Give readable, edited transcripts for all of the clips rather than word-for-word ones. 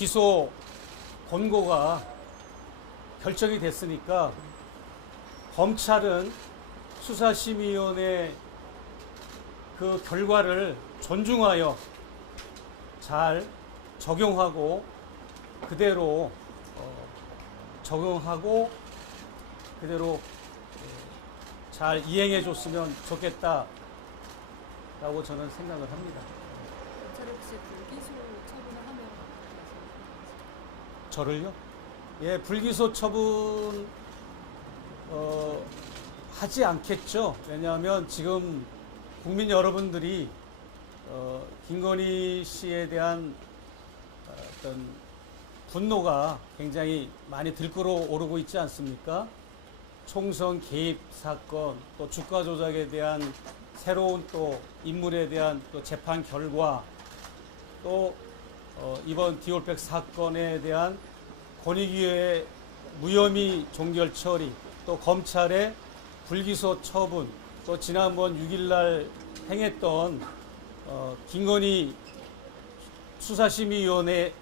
기소 권고가 결정이 됐으니까 검찰은 수사심의위원회 그 결과를 존중하여 잘 적용하고 그대로 적용하고 그대로 잘 이행해 줬으면 좋겠다라고 저는 생각을 합니다. 검찰이 혹시 불기소 처분을 하면 저를요? 예, 불기소 처분 하지 않겠죠. 왜냐하면 지금 국민 여러분들이 김건희 씨에 대한 어떤 분노가 굉장히 많이 들끓어 오르고 있지 않습니까? 총선 개입 사건, 또 주가 조작에 대한 새로운 또 인물에 대한 또 재판 결과, 또 이번 디올백 사건에 대한 권익위의 무혐의 종결 처리, 또 검찰의 불기소 처분, 또 지난번 6일날 행했던 김건희 수사심의위원회의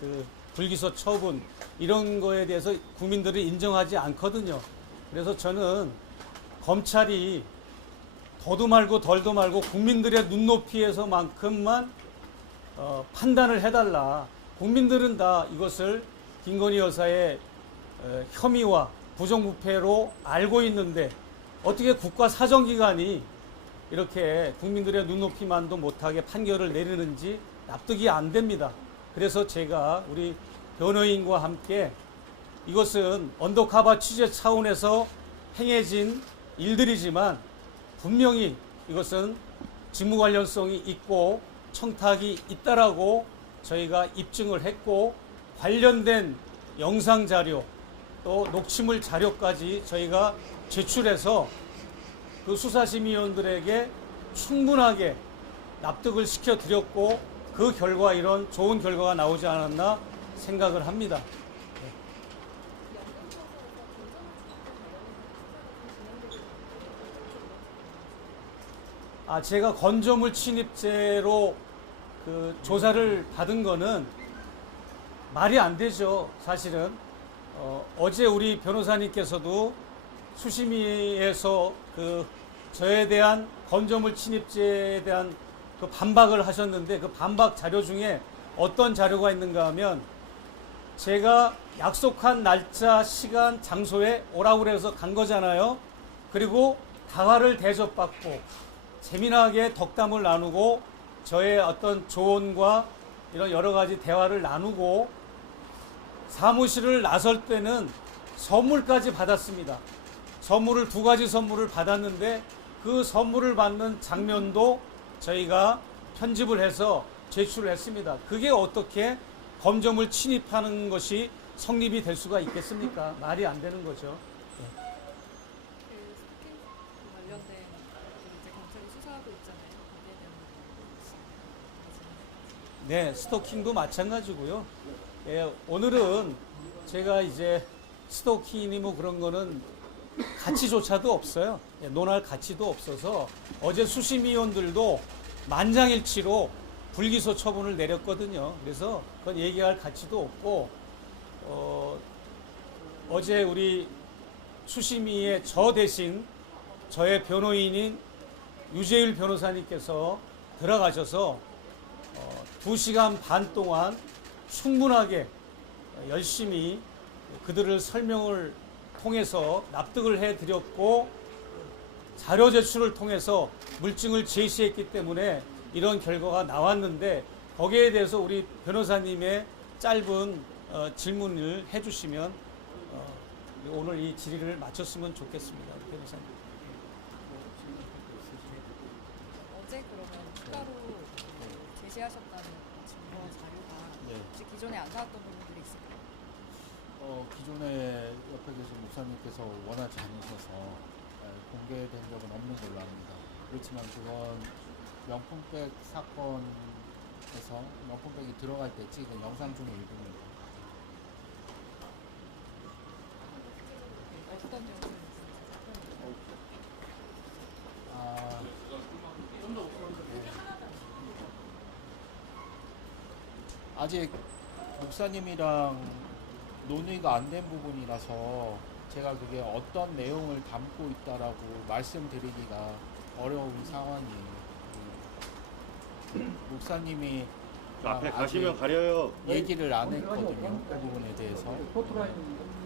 그 불기소 처분, 이런 거에 대해서 국민들이 인정하지 않거든요. 그래서 저는 검찰이 더도 말고 덜도 말고 국민들의 눈높이에서만큼만 판단을 해달라. 국민들은 다 이것을 김건희 여사의 혐의와 부정부패로 알고 있는데 어떻게 국가사정기관이 이렇게 국민들의 눈높이만도 못하게 판결을 내리는지 납득이 안 됩니다. 그래서 제가 우리 변호인과 함께 이것은 언더커버 취재 차원에서 행해진 일들이지만 분명히 이것은 직무 관련성이 있고 청탁이 있다라고 저희가 입증을 했고, 관련된 영상 자료 또 녹취물 자료까지 저희가 제출해서 그 수사심의위원들에게 충분하게 납득을 시켜드렸고, 그 결과 이런 좋은 결과가 나오지 않았나 생각을 합니다. 제가 건조물 침입죄로 그 조사를 받은 거는 말이 안 되죠. 사실은 어제 우리 변호사님께서도 수심위에서 그 저에 대한 건조물 침입죄에 대한 그 반박을 하셨는데, 그 반박 자료 중에 어떤 자료가 있는가 하면 제가 약속한 날짜, 시간, 장소에 오라고 그래서 간 거잖아요. 그리고 다화를 대접받고 재미나게 덕담을 나누고 저의 어떤 조언과 이런 여러 가지 대화를 나누고 사무실을 나설 때는 선물까지 받았습니다. 선물을 2가지 선물을 받았는데 그 선물을 받는 장면도 저희가 편집을 해서 제출을 했습니다. 그게 어떻게 검정을 침입하는 것이 성립이 될 수가 있겠습니까? 말이 안 되는 거죠. 그 스킨 관련된 이제 검찰이 수사하고 있잖아요. 거기에 대한 네, 스토킹도 마찬가지고요. 예, 오늘은 제가 이제 스토킹이니 뭐 그런 거는 가치조차도 없어요. 예, 논할 가치도 없어서 어제 수심위원들도 만장일치로 불기소 처분을 내렸거든요. 그래서 그건 얘기할 가치도 없고, 어제 우리 수심위의 저 대신 저의 변호인인 유재일 변호사님께서 들어가셔서 2시간 반 동안 충분하게 열심히 그들을 설명을 통해서 납득을 해드렸고, 자료 제출을 통해서 물증을 제시했기 때문에 이런 결과가 나왔는데, 거기에 대해서 우리 변호사님의 짧은 질문을 해주시면 오늘 이 질의를 마쳤으면 좋겠습니다. 변호사님. 어제 그러면 추가로 제시하셨다는 증거 자료가 혹시 기존에 안 나왔던 부분들이 있을까요? 기존에 옆에 계신 목사님께서 원하지 않으셔서 공개된 적은 없는 걸로 압니다. 그렇지만 그건 명품백 사건에서 명품백이 들어갈 때 찍은 영상 중의 일부입니다. 어떤 영상이 아직 목사님이랑 논의가 안 된 부분이라서 제가 그게 어떤 내용을 담고 있다라고 말씀드리기가 어려운 상황이에요. 목사님이 그 앞에 아직 가시면 가려요. 얘기를 안 했거든요. 그 부분에 대해서.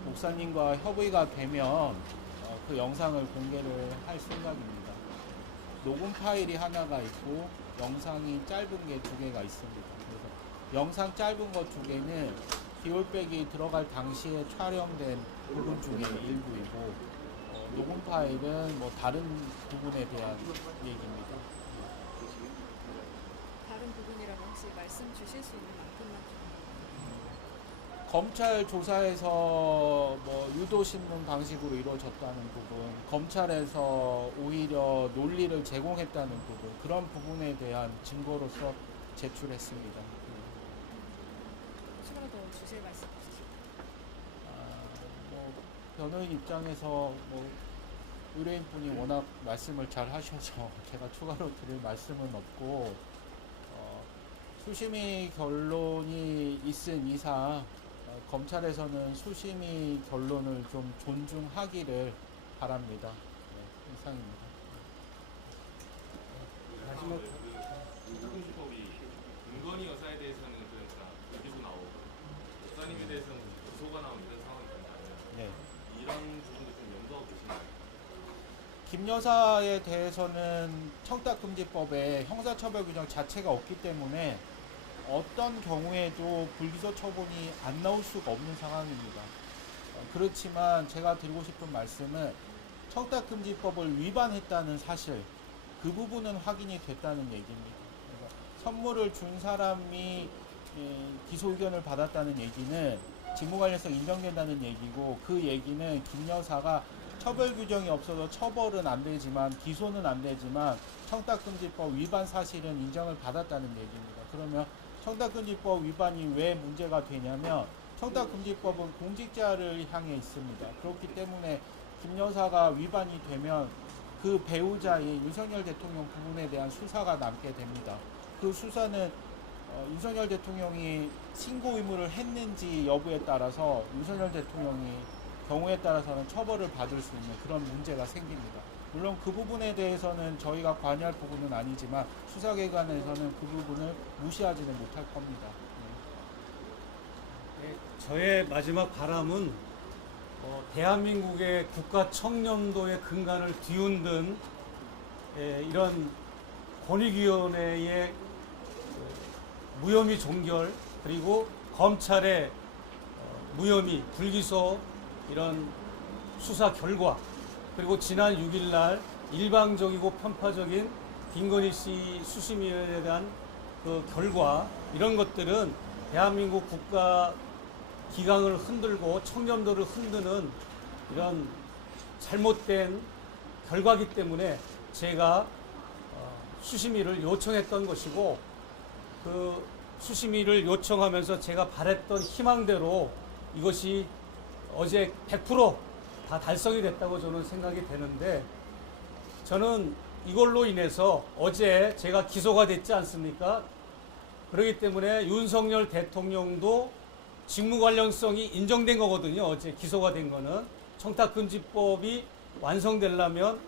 목사님과 협의가 되면 그 영상을 공개를 할 생각입니다. 녹음 파일이 하나가 있고 영상이 짧은 게 2개가 있습니다. 그래서 영상 짧은 것 2개는 비올백이 들어갈 당시에 촬영된 부분 중에 일부이고 녹음 파일은 뭐 다른 부분에 대한 얘기입니다. 다른 부분이라면 혹시 말씀 주실 수 있는 만큼만 좀. 검찰 조사에서 뭐 유도신문 방식으로 이루어졌다는 부분, 검찰에서 오히려 논리를 제공했다는 부분, 그런 부분에 대한 증거로서 제출했습니다. 추가로 더 주실 말씀 없으실까요? 뭐 변호인 입장에서 뭐 의뢰인분이 워낙 말씀을 잘 하셔서 제가 추가로 드릴 말씀은 없고 수심이 결론이 있은 이상 검찰에서는 수심이 결론을 좀 존중하기를 바랍니다. 네, 이상입니다. 마지막 형사금지법이 김건희 여사에 대해서는 그러니까 여기서 나오고 목사님에 대해서는 기소가 나온 이런 상황이 된다면 네. 이런 부분도 좀 염두하고 계시나요? 김 여사에 대해서는 청탁금지법에 형사처벌 규정 자체가 없기 때문에 어떤 경우에도 불기소 처분이 안 나올 수가 없는 상황입니다. 그렇지만 제가 드리고 싶은 말씀은 청탁금지법을 위반했다는 사실, 그 부분은 확인이 됐다는 얘기입니다. 그러니까 선물을 준 사람이 기소 의견을 받았다는 얘기는 직무관련성 인정된다는 얘기고, 그 얘기는 김 여사가 처벌 규정이 없어서 처벌은 안 되지만 기소는 안 되지만 청탁금지법 위반 사실은 인정을 받았다는 얘기입니다. 그러면 청탁금지법 위반이 왜 문제가 되냐면 청탁금지법은 공직자를 향해 있습니다. 그렇기 때문에 김 여사가 위반이 되면 그 배우자인 윤석열 대통령 부분에 대한 수사가 남게 됩니다. 그 수사는 윤석열 대통령이 신고 의무를 했는지 여부에 따라서 윤석열 대통령이 경우에 따라서는 처벌을 받을 수 있는 그런 문제가 생깁니다. 물론 그 부분에 대해서는 저희가 관여할 부분은 아니지만 수사기관에서는 그 부분을 무시하지는 못할 겁니다. 네, 저의 마지막 바람은 대한민국의 국가 청렴도의 근간을 뒤흔든 이런 권익위원회의 무혐의 종결, 그리고 검찰의 무혐의 불기소 이런 수사 결과, 그리고 지난 6일 날 일방적이고 편파적인 김건희 씨 수심위원회에 대한 그 결과, 이런 것들은 대한민국 국가 기강을 흔들고 청렴도를 흔드는 이런 잘못된 결과이기 때문에 제가 수심위를 요청했던 것이고, 그 수심위를 요청하면서 제가 바랬던 희망대로 이것이 어제 100% 다 달성이 됐다고 저는 생각이 되는데, 저는 이걸로 인해서 어제 제가 기소가 됐지 않습니까? 그렇기 때문에 윤석열 대통령도 직무 관련성이 인정된 거거든요. 어제 기소가 된 거는 청탁금지법이 완성되려면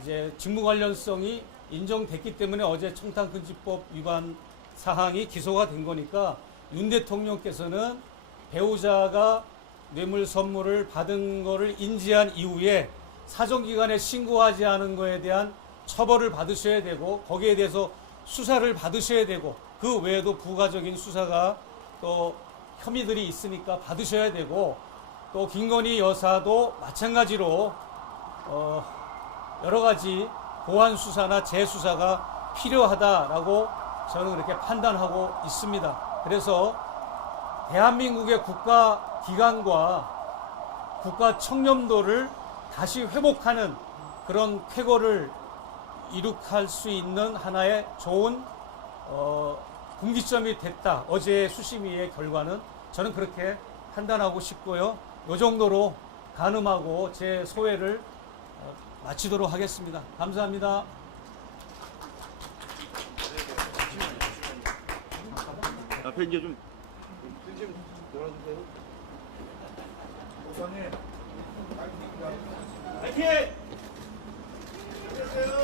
이제 직무 관련성이 인정됐기 때문에 어제 청탁금지법 위반 사항이 기소가 된 거니까 윤 대통령께서는 배우자가 뇌물 선물을 받은 거를 인지한 이후에 사정기관에 신고하지 않은 거에 대한 처벌을 받으셔야 되고, 거기에 대해서 수사를 받으셔야 되고, 그 외에도 부가적인 수사가 또 혐의들이 있으니까 받으셔야 되고, 또 김건희 여사도 마찬가지로 여러 가지 보완 수사나 재수사가 필요하다라고 저는 그렇게 판단하고 있습니다. 그래서 대한민국의 국가 기관과 국가 청렴도를 다시 회복하는 그런 쾌거를 이룩할 수 있는 하나의 좋은 분기점이 됐다. 어제의 수심위의 결과는 저는 그렇게 판단하고 싶고요. 이 정도로 가늠하고 제 소회를 마치도록 하겠습니다. 감사합니다. 앞에 이제 좀 진심 열어주세요. 목사님. 파이팅! 안녕하세요.